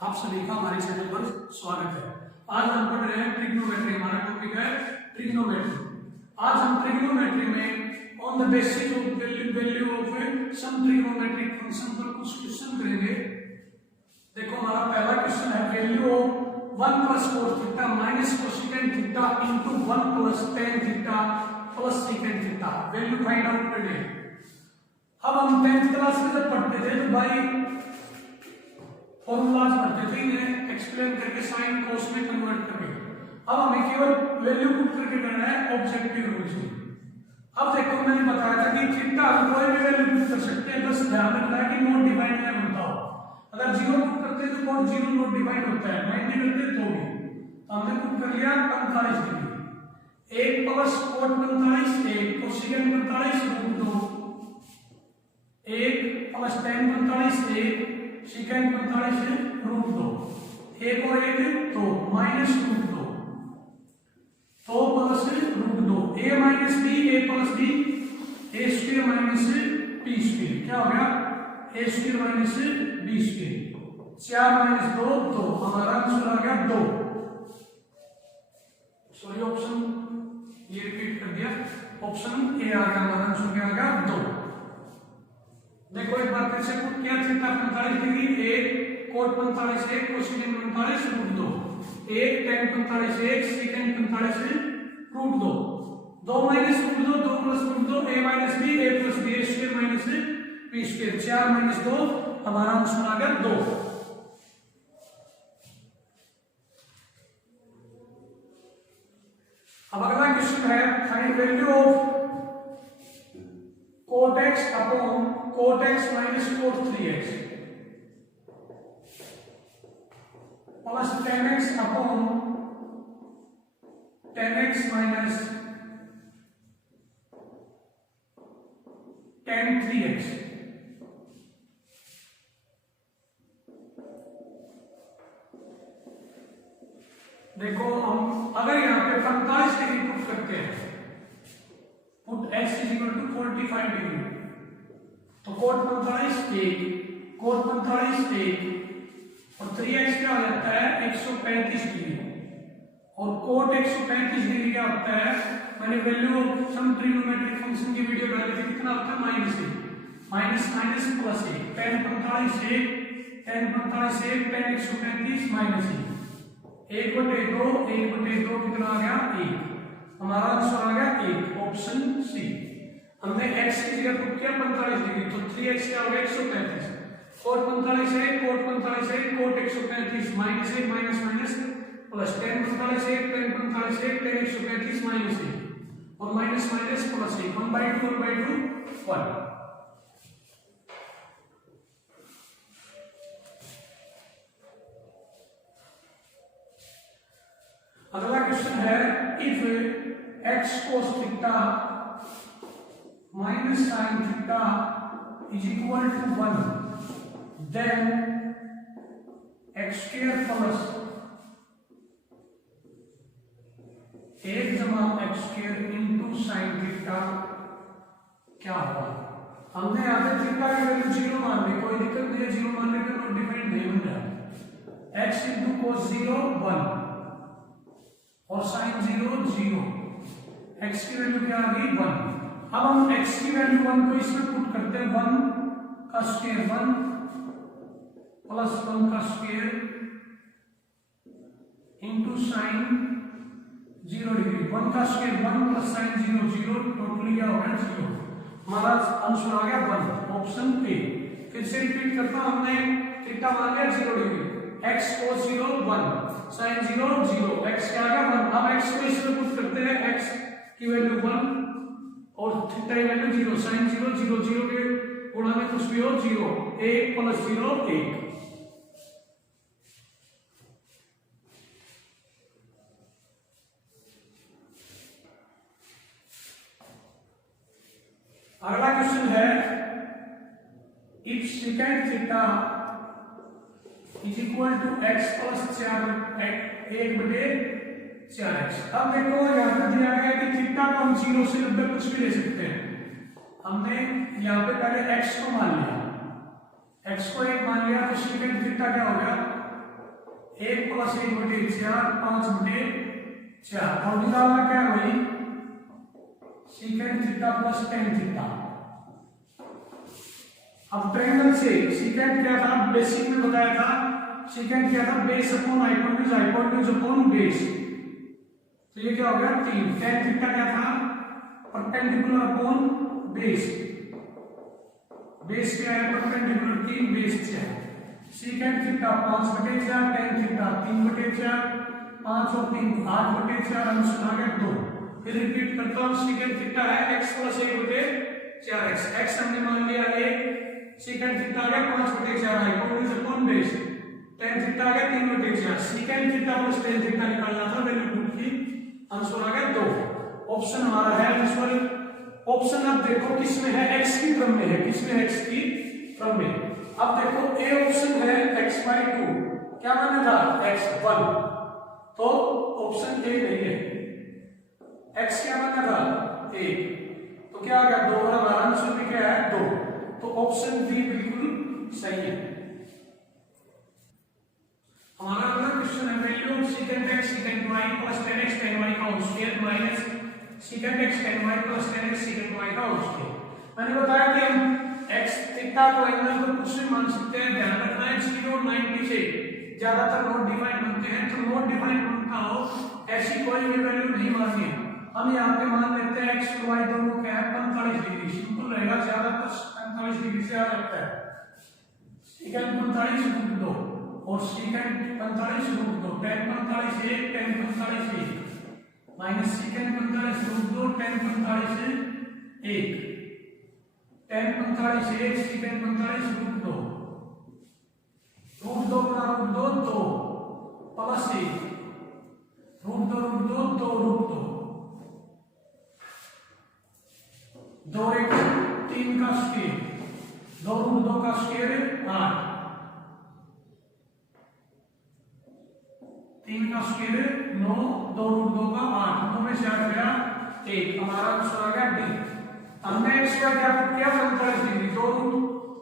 आप सभी का हमारे चैनल पर स्वागत है। आज हम पढ़ रहे हैं ट्रिग्नोमेट्री। हमारा टॉपिक है ट्रिग्नोमेट्री। आज हम ट्रिग्नोमेट्री में on the basis of value of some trigonometric function पर कुछ क्वेश्चन करेंगे। देखो हमारा पहला क्वेश्चन है value of 1 + cos theta - cosecant theta * 1 + tan theta + secant theta. Value find out करनी है। अब हम 10th क्लास में जब पढ़ते थे तो भाई फॉर्मूलाज पढ़ते थे, इन्हें एक्सप्लेन करके साइन कोस में कन्वर्ट करके। अब हमें केवल वैल्यू पुट करके करना है ऑब्जेक्टिव रूल से। अब देखो मैंने बताया था कि थीटा हम कोई भी वैल्यू पुट कर सकते हैं, बस ध्यान रखना है कि नॉट डिफाइंड ना होता हो। अगर 0 पुट करते हैं तो कोड 0 नॉट डिफाइंड होता है, 90 करते तो भी। तो हमने पुट कर लिया 45 degree. 1 + cot 45 1 cosecant 45 √2 1 + tan 45 1 secant 45 √2 1 और 1 तो -√2 तो plus √2 a - b a + b a² - b²। क्या हो गया a² - b²। 4 - 2 2। हमारा आंसर आ गया 2। सॉरी ऑप्शन ये रिपीट कर दिया, ऑप्शन ए आ गया। हमारा आंसर क्या आ गया 2। देखो एक बार फिर से पुट किया theta 45 degree 1 cot 45 1 cosecant 45 √2 1 tan 45 1 secant 45 √2 2 - √2 2 + √2 a - b a + b a² - b²। 4 - 2 हमारा आंसर आ गया 2। अब अगला क्वेश्चन है find value of cot x upon cot x - cot 3x plus tan x upon tan x minus tan 3x। देखो हम अगर यहाँ पे 45 डिग्री पुट करते हैं, पुट x = 45 डिग्री, तो cot 45 1 cot 45 1 और 3x क्या हो जाता है 135 डिग्री। और cot 135 डिग्री क्या होता है, मैंने value of some trigonometric function की वीडियो डाली थी, कितना होता है -1 प्लस 1 tan 45 1 tan 45 1 tan 135 -1 1/2 कितना आ गया 1। हमारा आंसर आ गया 1, ऑप्शन सी। हमने x की जगह पुट किया 45 डिग्री, तो 3x क्या हो गया 135। cot 45 है cot 45 है cot 135 -1 माइनस प्लस tan 45 है tan 45 है tan 135 -1 और माइनस प्लस 1 1/2 1। अगला क्वेश्चन है if x cos theta minus sin theta is equal to 1, then x² plus 1 जमा x² into sin theta क्या होगा। हमने यहाँ पे थीटा की वैल्यू 0 मान ली, कोई दिक्कत नहीं है, 0 मानने पे नॉट डिफाइंड नहीं बन रहा। x into cos 0 1 और sin 0 0, x की वैल्यू क्या आ गई 1। अब हम x की वैल्यू 1 को इसमें पुट करते हैं, 1 का स्क्वायर 1 प्लस 1 का स्क्वायर इनटू sin 0 डिग्री। 1 का स्क्वायर 1 प्लस sin 0 0, टोटली क्या हो गया 0। हमारा आंसर आ गया 1, ऑप्शन ए। फिर से रिपीट करता हूं, हमने थीटा मान लिया 0 degree, x cos 0 1 sin 0 0, x क्या आ गया 1। अब x को इसमें पुट करते हैं, x की वैल्यू 1 और थीटा की वैल्यू 0, sin 0 0 0 के गुणा में कुछ भी हो 0, 1 + 0 1। अगला क्वेश्चन है if secant theta = x + 1/4x। अब देखो यहाँ पे दिया गया कि थीटा को हम 0 से 90 कुछ भी ले सकते हैं। हमने यहाँ पे पहले x को मान लिया, x को 1 मान लिया, तो secant थीटा क्या हो गया 1 प्लस 1/4 5/4 और निकालना क्या है भाई secant theta plus tan theta. अब ट्रायंगल से सीकेंट क्या था बेसिक में बताया था सीकेंट क्या था base upon hypotenuse hypotenuse upon base. तो ये क्या हो गया 3 टेन थीटा क्या था परपेंडिकुलर अपॉन बेस। बेस क्या है perpendicular 3 base 6 secant theta 5/4 tan theta 3/4 5 और 3 8/4 आंसर आ गया 2। फिर रिपीट करता हूं सीकेंट थीटा है x प्लस 1/4x x हमने मान लिया 1 सीकेंट थीटा आ गया 5/4 hypotenuse upon base tan theta आ गया 3/4 secant theta plus tan theta निकालना था वैल्यू पुट की आंसर आ गया 2। ऑप्शन हमारा है आंसर। ऑप्शन अब देखो किसमें है x की क्रम में है किसमें x की क्रम में। अब देखो ए ऑप्शन है x/2 क्या माना था x1 तो ऑप्शन ए नहीं है x क्या माना था 1 तो क्या आ गया 2 और हमारा आंसर भी क्या है 2 तो ऑप्शन बी बिल्कुल सही है। हमारा अगला क्वेश्चन है value of secant x secant y plus 10x tan y का whole square minus secant x tan y plus 10x secant y का होल स्क्वायर। मैंने बताया कि हम x थीटा को एंगल को कुछ भी मान सकते हैं ध्यान रखना है 0 और 90 से ज्यादातर नॉट डिफाइन बनते हैं तो नॉट डिफाइन बनता हो ऐसी कोई भी वैल्यू नहीं माननी है। हम यहाँ पे मान लेते हैं x और y दोनों क्या है 45 डिग्री सिंपल रहेगा ज्यादातर 45 डिग्री से आ जाता है सीकेंट 45√2 और secant 45√2 tan 45 1 tan 45 1 minus secant 45√2 tan 45 1 tan 45 1 secant 45√2 √2 गुना √2 2 प्लस 1 √2 2 2 1 3 का स्क्वायर 2 √2 का स्क्वायर 8 3 का स्क्वायर 9 2 √2 का 8 9 में से 8 गया 1 हमारा आंसर आ गया डी। हमने x का क्या किया 45 डिग्री 2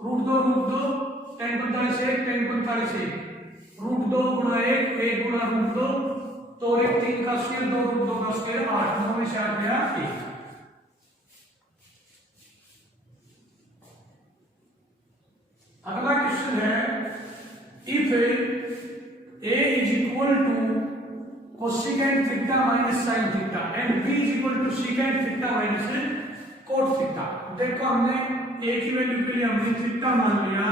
√2 tan 45 1 tan 45 1 √2 गुना 1 1 गुना √2 तो 1 3 का स्क्वायर 2 √2 का स्क्वायर 8 9 में से 8 गया 1। अगला क्वेश्चन है if a is equal to cosecant theta minus sin theta and b is equal to secant theta minus cot theta। देखो हमने a की वैल्यू के लिए हमने थीटा मान लिया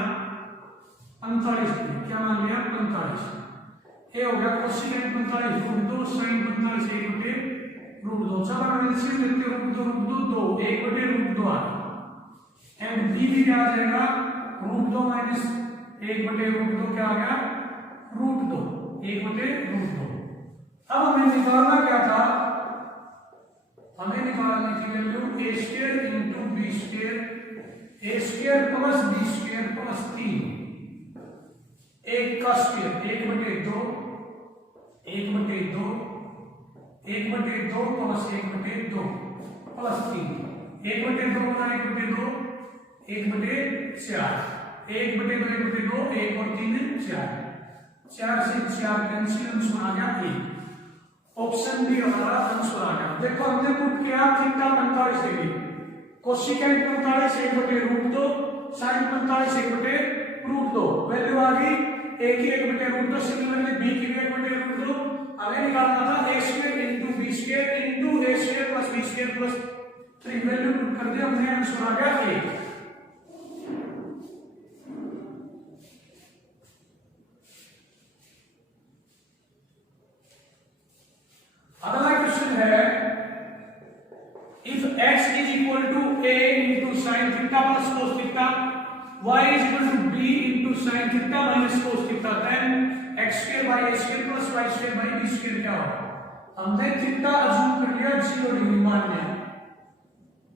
45 डिग्री क्या मान लिया 45 a हो गया cosecant 45√2 sin 45 1/√2 चलो हम एलसीएम लेते हैं √2 2 1/√2 आ एंड b भी क्या आ जाएगा √2 माइनस 1/√2 क्या आ गया √2 1/√2। अब हमें निकालना क्या था हमें निकालनी थी value a square into b square a square plus b square plus 3 1 का स्क्वायर 1/2 1/2 1/2 प्लस 1/2 प्लस 3 1/2 गुना 1/2 1/4 1/2 1/2 1 और 3 4 4 से 4 कैंसिल आंसर आ गया 1। ऑप्शन बी हमारा आंसर आ गया। देखो हमने पुट किया theta 45 degree cosecant 45 1/√2 sin 45 1/√2 value आ गई a की 1/√2 सिमिलरली b की 1/√2। हमें निकालना था a square into b square into a square plus b square plus 3 value put कर दिया हमने आंसर आ गया 1। अगला क्वेश्चन है if x is equal to a into sin theta plus cos theta y is equal to b into sin theta minus cos theta then x square by a square plus y square by b square क्या होगा। हमने theta assume कर लिया 0 degree मान लिया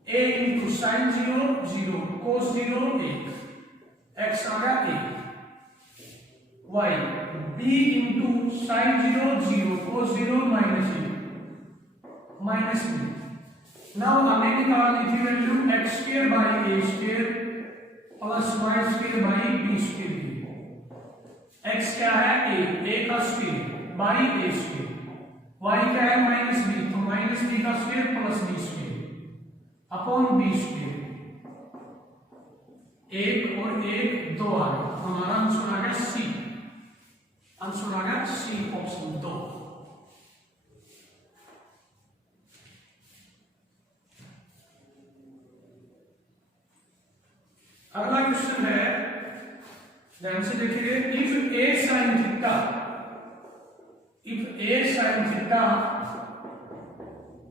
a into sin 0 0 cos 0 1 x आ गया 1 y b into sin 0 0 cos 0 minus 1 minus B. Now हमें निकालनी थी value x square by a square plus y square by b square. x क्या है a का square by a square, y क्या है minus b, तो माइनस b का square plus b square upon b square, एक और एक दो आ गया, हमारा आंसर आ गया सी, आंसर आ गया सी ऑप्शन 2। अगला क्वेश्चन है, ध्यान से देखिए, if a sin theta, if a sin theta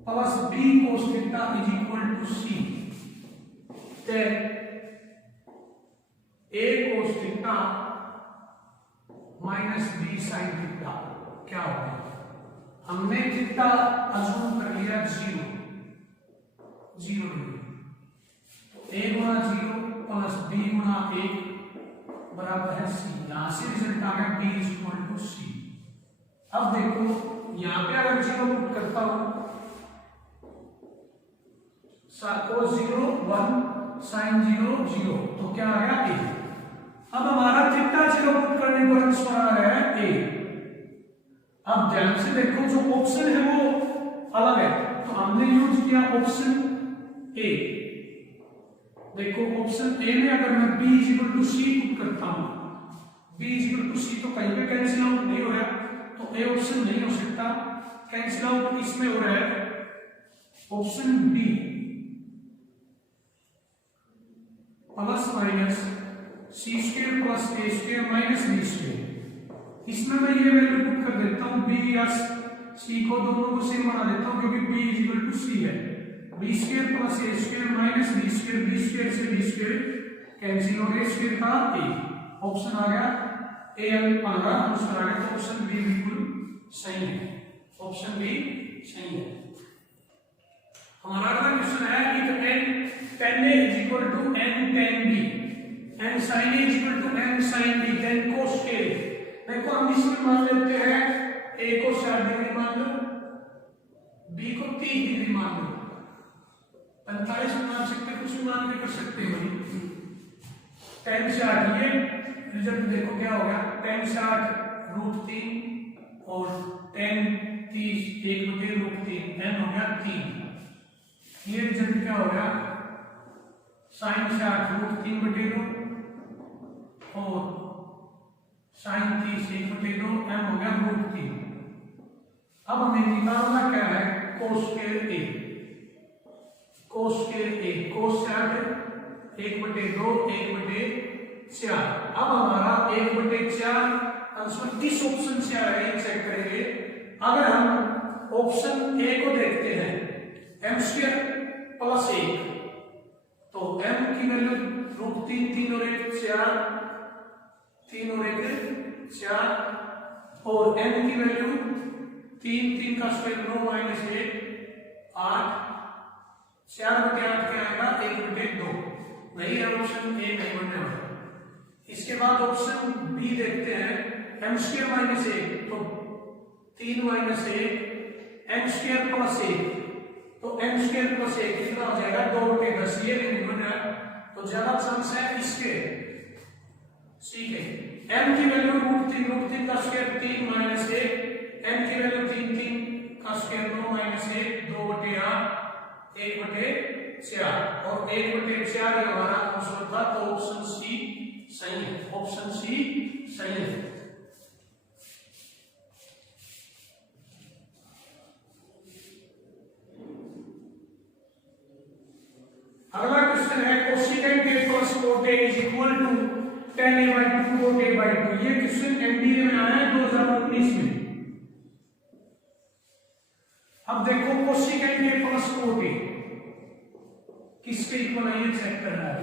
plus b cos theta is equal to c, then a cos theta minus b sin theta क्या होगा? हमने थीटा अज्यूम कर लिया 0 डिग्री, तो a गुणा 0 प्लस b गुणा 1 बराबर है c, यहां से रिजल्ट आ गया b is equal to c। अब देखो यहां पे अगर 0 पुट करता हूं, cos 0 1 sin 0 0, तो क्या आ गया a। अब हमारा थीटा 0 पुट करने पर आंसर आ रहा है a। अब ध्यान से देखो जो ऑप्शन है वो अलग है, तो हमने यूज किया ऑप्शन a। देखो ऑप्शन ए में अगर मैं b equal to c put करता हूं, b इक्वल टू c तो कहीं पे कैंसिल आउट नहीं हो रहा, तो ए ऑप्शन नहीं हो सकता, कैंसिल आउट इसमें हो रहा है ऑप्शन बी प्लस माइनस सी स्क्वायर प्लस ए स्क्वायर माइनस बी स्क्वायर। इसमें मैं ये वैल्यू पुट कर देता हूं, बी या सी को दोनों को सेम बना देता हूं, क्योंकि b इक्वल टू c है, बी स्क्वायर प्लस ए स्क्वायर माइनस बी स्क्वायर से बी स्क्वायर कैंसिल हो गया, स्क्वायर का ए, ऑप्शन आ गया ए, हमारा आंसर आ गया, तो ऑप्शन बी बिल्कुल सही है, ऑप्शन बी सही है। हमारा अगला क्वेश्चन है, if n tan a is equal to n tan b and sin a is equal to n sin b, then cos a, देखो हम इसमें मान लेते हैं a को 60 डिग्री मान लो, b को 30 डिग्री मान लो, 45 मान सकते, कुछ भी मान के कर सकते हैं भाई। tan 60, ये रिजल्ट देखो क्या हो गया, tan 60 √3 और tan 30 1/√3, n हो गया 3, ये रिजल्ट क्या हो गया, sin 60 √3/2 और sin 30 1/2, m हो गया √3। अब हमें निकालना क्या है, cos square a, cos square a, cos 60 1/2 1/4। अब हमारा 1/4 आंसर किस ऑप्शन से आ रहा है चेक करेंगे। अगर हम ऑप्शन ए को देखते हैं, m² प्लस 1, तो m की वैल्यू √3, 3 और 1 4, 3 और 1 4, और n की वैल्यू 3, 3 का स्क्वायर 9 माइनस 1 8, 4/8 क्या आएगा 1/2, नहीं है ऑप्शन ए नहीं बनने वाला। इसके बाद ऑप्शन बी देखते हैं, m² माइनस 1, तो 3 माइनस 1 m² प्लस 1, तो m² प्लस 1 कितना हो जाएगा 2/10, ये नहीं बन रहा, तो ज्यादा चांस है इसके सी के। m की वैल्यू √3 का स्क्वायर 3 माइनस 1, m की वैल्यू 3 का स्क्वायर 9 माइनस 1 2/8 1/4, और 1/4 हमारा आंसर था, तो ऑप्शन सी सही है, ऑप्शन सी सही है। अगला क्वेश्चन है, cosecant a plus cot a is equal to tan a/2 cot a/2। ये क्वेश्चन एनडीए में आया है 2019 में। अब देखो cosecant a plus cot a किसके इक्वल है ये चेक करना है।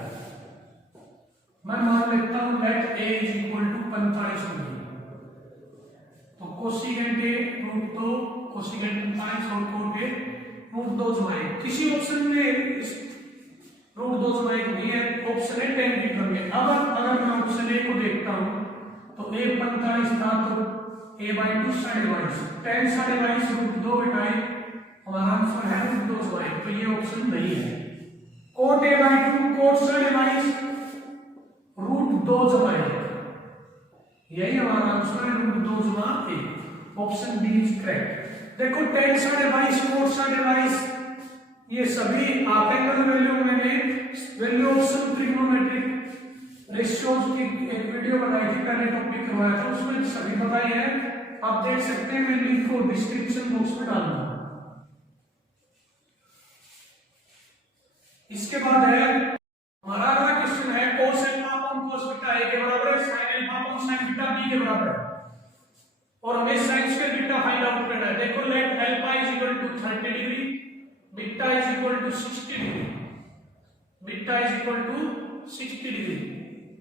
मैं मान लेता हूं let a is equal to 45 degree, तो कोसेकेंट a √2, कोसेकेंट 45 और cot a √2 जमाए, किसी ऑप्शन में √2 जमाए नहीं है, ऑप्शन है tan की टर्म में। अब अगर मैं ऑप्शन ए को देखता हूं, तो a 45 था, तो a/2 22, tan 22 √2 घटाए, हमारा आंसर है √2 जमाए, तो ये ऑप्शन नहीं है। cot a/2 cot 22 √2 जमाए, यही हमारा आंसर है √2 ऑप्शन बी इज करेक्ट। देखो tan 22 cos 22 ये सभी हाफ एंगल वैल्यू मैंने वैल्यू ऑप्शन ट्रिग्नोमेट्रिक रेशियोज की एक वीडियो बनाई थी, पहले टॉपिक करवाया था, उसमें सभी बताई है, आप देख सकते हैं, मैं लिंक को डिस्क्रिप्शन बॉक्स में डालूंगा। इसके बाद है हमारा अगला क्वेश्चन है cos alpha upon cos beta a के बराबर है sin alpha upon sin beta b के बराबर है और हमें sin square beta find out करना है। देखो let alpha is equal to 30 degree, beta is equal to 60 degree, beta is equal to 60 degree.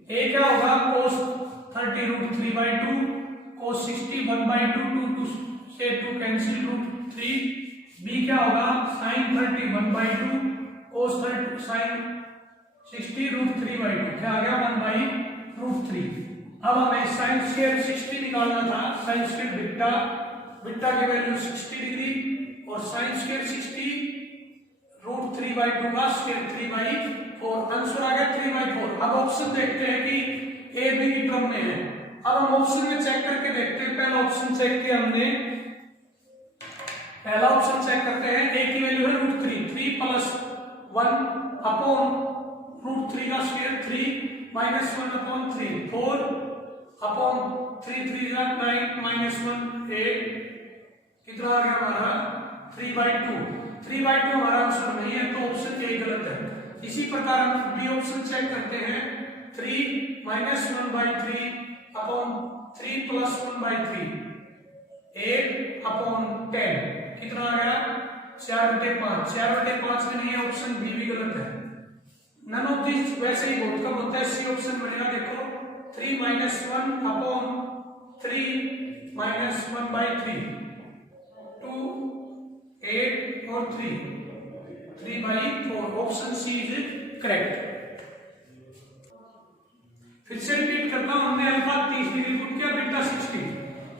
a क्या होगा cos 30 √3/2, cos 60 1/2, 2 से 2 कैंसिल √3। b क्या होगा sin 30 1/2, cos 30 sin 60 √3/2, क्या आ गया 1/√3। अब हमें sin स्क्वायर 60 निकालना था, sin स्क्वायर बीटा, बीटा की वैल्यू 60 डिग्री और sin स्क्वायर 60 √3/2 का स्क्वायर 3/4, आंसर आ गया 3/4। अब ऑप्शन देखते हैं कि ए बी की टर्म में है। अब हम ऑप्शन में चेक करके देखते हैं। पहला ऑप्शन चेक किया हमने, पहला ऑप्शन चेक करते हैं, ए की वैल्यू है √3, 3 + 1 अपॉन √3 का स्क्वायर 3 - 1/3, 4 अपॉन 3 3 9 -1 8, कितना आ गया हमारा 3/2। 3/2 हमारा आंसर नहीं है, तो ऑप्शन ए गलत है। इसी प्रकार हम बी ऑप्शन चेक करते हैं, 3 - 1/3 अपॉन 3 + 1/3, 8 अपॉन 10, कितना आ गया 4/5। 4/5 में नहीं है, ऑप्शन बी भी गलत है। नन ऑफ दिस वैसे ही बहुत कम होता है, सी ऑप्शन बनेगा। देखो 3 - 1 अपॉन 3 - 1/3, 2 8 और 3 3/4, ऑप्शन सी इज करेक्ट। फिर से रिपीट करता हूं, हमने अल्फा 30 डिग्री पुट किया, बीटा 60,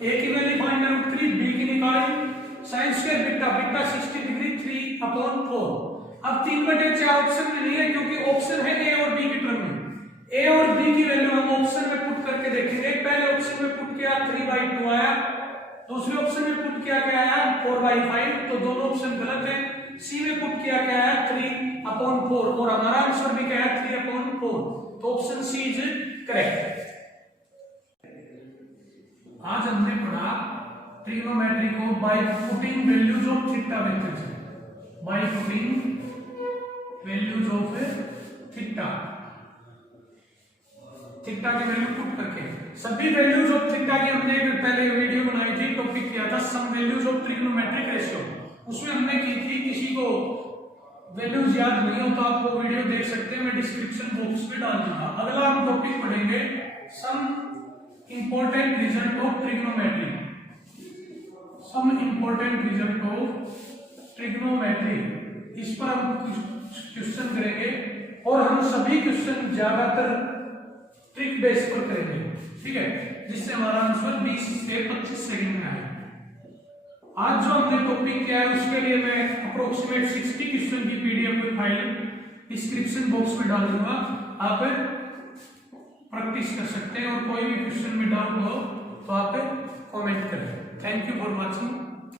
ए की वैल्यू फाइंड आउट करी, बी की निकाली, sin square beta, beta 60 degree 3/4। अब 3/4 ऑप्शन में नहीं है, क्योंकि ऑप्शन है ए और बी की टर्म में। ए और बी की वैल्यू हम ऑप्शन में पुट करके देखेंगे। पहले ऑप्शन में पुट किया 3/2 आया, दूसरे ऑप्शन में पुट किया क्या आया 4/5, तो दोनों ऑप्शन गलत है। सी में पुट किया क्या आया 3/4 और हमारा आंसर भी क्या है 3/4, तो ऑप्शन सी इज करेक्ट। आज हमने पढ़ा ट्रिग्नोमेट्री को by putting values of theta method से, by putting values of theta, theta की वैल्यू पुट करके। सभी वैल्यूज ऑफ थीटा की हमने एक पहले वीडियो बनाई थी, टॉपिक किया था some values of trigonometric ratio, उसमें हमने की थी। किसी को वैल्यूज याद नहीं हो तो आप वो वीडियो देख सकते हैं, मैं डिस्क्रिप्शन बॉक्स में डाल दूंगा। अगला हम टॉपिक पढ़ेंगे some important result of trigonometry, some important result of trigonometry, इस पर हम क्वेश्चन करेंगे और हम सभी क्वेश्चन ज्यादातर ट्रिक बेस पर करेंगे, ठीक है, जिससे हमारा आंसर 20 से 25 सेकंड में आए। आज जो हमने टॉपिक किया है उसके लिए मैं अप्रोक्सीमेट 60 क्वेश्चन की पीडीएफ में फाइल डिस्क्रिप्शन बॉक्स में डाल दूंगा, आप प्रैक्टिस कर सकते हैं और कोई भी क्वेश्चन में डाउट हो तो आप कमेंट करें। Thank you for watching.